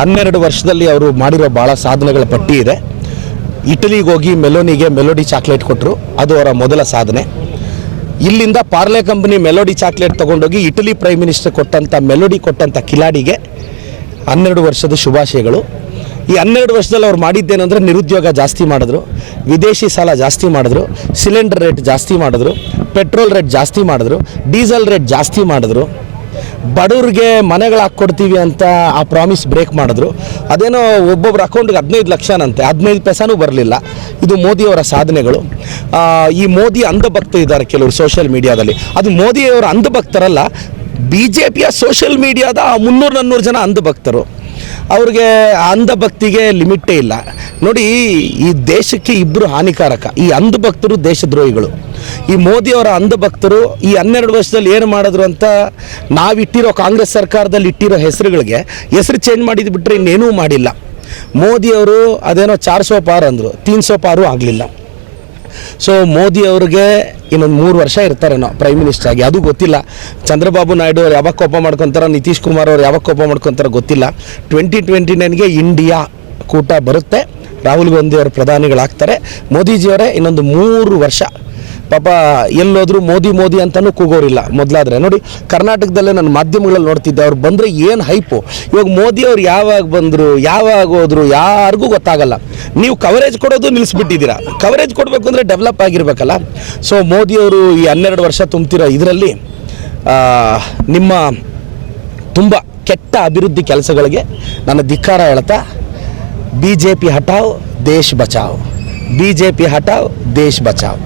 12 ವರ್ಷದಲ್ಲಿ ಅವರು ಮಾಡಿರೋ ಭಾಳ ಸಾಧನೆಗಳ ಪಟ್ಟಿ ಇದೆ. ಇಟಲಿಗೆ ಹೋಗಿ ಮೆಲೋನಿಗೆ ಮೆಲೋಡಿ ಚಾಕ್ಲೇಟ್ ಕೊಟ್ಟರು, ಅದು ಅವರ ಮೊದಲ ಸಾಧನೆ. ಇಲ್ಲಿಂದ ಪಾರ್ಲೆ ಕಂಪನಿ ಮೆಲೋಡಿ ಚಾಕ್ಲೇಟ್ ತೊಗೊಂಡೋಗಿ ಇಟಲಿ ಪ್ರೈಮ್ ಮಿನಿಸ್ಟರ್ ಕೊಟ್ಟಂಥ ಮೆಲೋಡಿ ಕೊಟ್ಟಂಥ ಕಿಲಾಡಿಗೆ 12 ವರ್ಷದ ಶುಭಾಶಯಗಳು. ಈ 12 ವರ್ಷದಲ್ಲಿ ಅವ್ರು ಮಾಡಿದ್ದೇನೆಂದರೆ ನಿರುದ್ಯೋಗ ಜಾಸ್ತಿ ಮಾಡಿದ್ರು, ವಿದೇಶಿ ಸಾಲ ಜಾಸ್ತಿ ಮಾಡಿದ್ರು, ಸಿಲಿಂಡರ್ ರೇಟ್ ಜಾಸ್ತಿ ಮಾಡಿದ್ರು, ಪೆಟ್ರೋಲ್ ರೇಟ್ ಜಾಸ್ತಿ ಮಾಡಿದ್ರು, ಡೀಸೆಲ್ ರೇಟ್ ಜಾಸ್ತಿ ಮಾಡಿದ್ರು, ಬಡವ್ರಿಗೆ ಮನೆಗಳು ಹಾಕ್ಕೊಡ್ತೀವಿ ಅಂತ ಆ ಪ್ರಾಮಿಸ್ ಬ್ರೇಕ್ ಮಾಡಿದ್ರು. ಅದೇನೋ ಒಬ್ಬೊಬ್ಬರ ಅಕೌಂಟ್ಗೆ 15 ಲಕ್ಷನಂತೆ, 15 ಪೈಸಾನೂ ಬರಲಿಲ್ಲ. ಇದು ಮೋದಿಯವರ ಸಾಧನೆಗಳು. ಈ ಮೋದಿ ಅಂಧಭಕ್ತ ಇದ್ದಾರೆ ಕೆಲವರು ಸೋಷಿಯಲ್ ಮೀಡಿಯಾದಲ್ಲಿ. ಅದು ಮೋದಿಯವರ ಅಂಧಭಕ್ತರಲ್ಲ, BJPಯ ಸೋಷಿಯಲ್ ಮೀಡಿಯಾದ 300-400 ಜನ ಅಂಧಭಕ್ತರು. ಅವ್ರಿಗೆ ಅಂಧಭಕ್ತಿಗೆ ಲಿಮಿಟೇ ಇಲ್ಲ. ನೋಡಿ, ಈ ದೇಶಕ್ಕೆ ಇಬ್ಬರು ಹಾನಿಕಾರಕ, ಈ ಅಂಧಭಕ್ತರು ದೇಶದ್ರೋಹಿಗಳು. ಈ ಮೋದಿಯವರ ಅಂಧಭಕ್ತರು ಈ 12 ವರ್ಷದಲ್ಲಿ ಏನು ಮಾಡಿದ್ರು ಅಂತ ನಾವಿಟ್ಟಿರೋ ಕಾಂಗ್ರೆಸ್ ಸರ್ಕಾರದಲ್ಲಿ ಇಟ್ಟಿರೋ ಹೆಸರುಗಳಿಗೆ ಹೆಸರು ಚೇಂಜ್ ಮಾಡಿದ್ದು ಬಿಟ್ಟರೆ ಇನ್ನೇನೂ ಮಾಡಿಲ್ಲ. ಮೋದಿಯವರು ಅದೇನೋ 400 ಪಾರು ಅಂದರು, 300 ಪಾರು ಆಗಲಿಲ್ಲ. ಸೊ ಮೋದಿಯವ್ರಿಗೆ ಇನ್ನೊಂದು 3 ವರ್ಷ ಇರ್ತಾರೇನೋ ಪ್ರೈಮ್ ಮಿನಿಸ್ಟರ್ ಆಗಿ, ಅದು ಗೊತ್ತಿಲ್ಲ. ಚಂದ್ರಬಾಬು ನಾಯ್ಡು ಅವ್ರು ಯಾವಾಗ ಕೋಪ ಮಾಡ್ಕೊತಾರೋ, ನಿತೀಶ್ ಕುಮಾರ್ ಅವ್ರು ಯಾವಾಗ ಕೋಪ ಮಾಡ್ಕೊತಾರೋ ಗೊತ್ತಿಲ್ಲ. 2029ಗೆ ಇಂಡಿಯಾ ಕೂಟ ಬರುತ್ತೆ, ರಾಹುಲ್ ಗಾಂಧಿ ಅವರು ಪ್ರಧಾನಿಗಳಾಗ್ತಾರೆ. ಮೋದಿಜಿಯವರೇ ಇನ್ನೊಂದು 3 ವರ್ಷ. ಪಾಪ ಎಲ್ಲೋದ್ರೂ ಮೋದಿ ಮೋದಿ ಅಂತಲೂ ಕೂಗೋರಿಲ್ಲ ಮೊದಲಾದರೆ. ನೋಡಿ, ಕರ್ನಾಟಕದಲ್ಲೇ ನನ್ನ ಮಾಧ್ಯಮಗಳಲ್ಲಿ ನೋಡ್ತಿದ್ದೆ, ಅವ್ರು ಬಂದರೆ ಏನು ಹೈಪು. ಇವಾಗ ಮೋದಿಯವ್ರು ಯಾವಾಗ ಬಂದರು, ಯಾವಾಗ ಹೋದ್ರು, ಯಾರಿಗೂ ಗೊತ್ತಾಗಲ್ಲ. ನೀವು ಕವರೇಜ್ ಕೊಡೋದು ನಿಲ್ಲಿಸ್ಬಿಟ್ಟಿದ್ದೀರಾ. ಕವರೇಜ್ ಕೊಡಬೇಕು ಅಂದರೆ ಡೆವಲಪ್ ಆಗಿರಬೇಕಲ್ಲ. ಸೊ ಮೋದಿಯವರು ಈ 12 ವರ್ಷ ತುಂಬ್ತಿರೋ ಇದರಲ್ಲಿ ನಿಮ್ಮ ತುಂಬ ಕೆಟ್ಟ ಅಭಿವೃದ್ಧಿ ಕೆಲಸಗಳಿಗೆ ನನ್ನ ಧಿಕ್ಕಾರ ಹೇಳ್ತಾ, BJP ಹಟಾವ್ ದೇಶ್ ಬಚಾವ್, BJP ಹಟಾವ್ ದೇಶ್ ಬಚಾವ್.